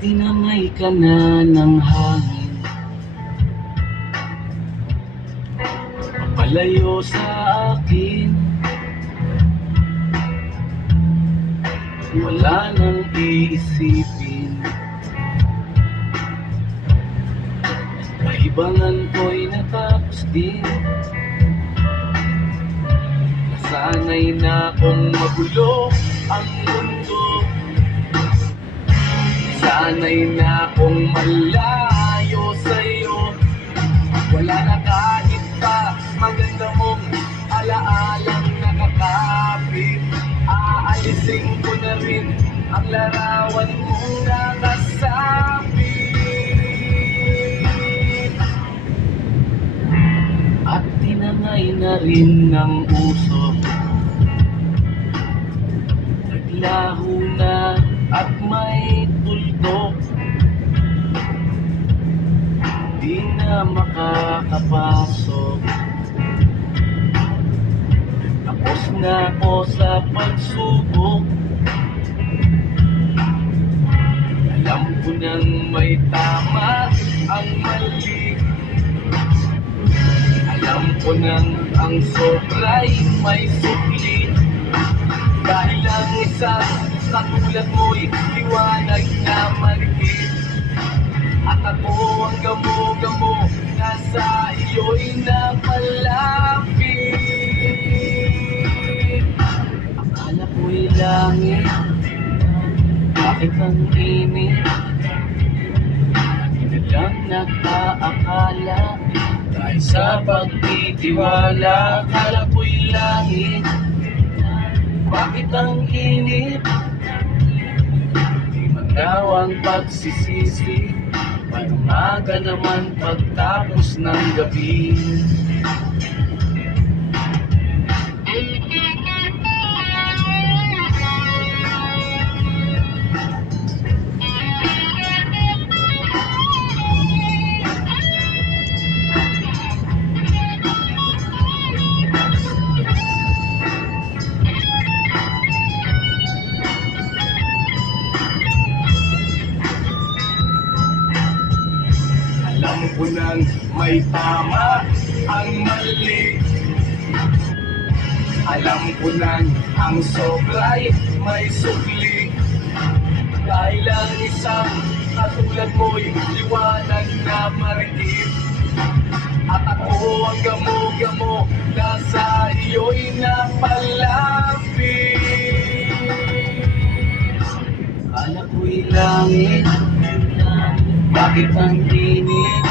Tinangay ka na ng hangin, palayo sa akin. Wala nang iisipin, kahibangan ko'y natapos din. Nasanay na akong magulo ang mundo, sanay na akong malayo sa'yo. Wala na kahit pa maganda mong alaalang nakakapit. Aalisin ko na rin ang larawan mong nakasabit. At tinangay na rin ng usok, naglaho na at may tuldok. Di na makakapasok, tapos na ako sa pagsubok. Alam ko nang may tama ang mali, alam ko nang ang sobra'y may sukli. Dahil ang isang katulad mo'y liwanag na marikit, at ako ang gamo-gamo na sa iyo'y napalapit. Akala ko'y langit, bakit ang init? Lagi na lang nag-aakala, dahil sa pagtitiwala. Akala ko'y langit, bakit ang init? Di man daw ang pagsisisi, may umaga naman pagtapos ng gabi. Alam ko nang may tama ang mali, alam ko nang ang sobra'y may sukli. Dahil ang isang katulad mo'y liwanag na marikit, at ako ang gamo-gamo na sa iyo'y napalapit. Akala ko'y langit, bakit ang init?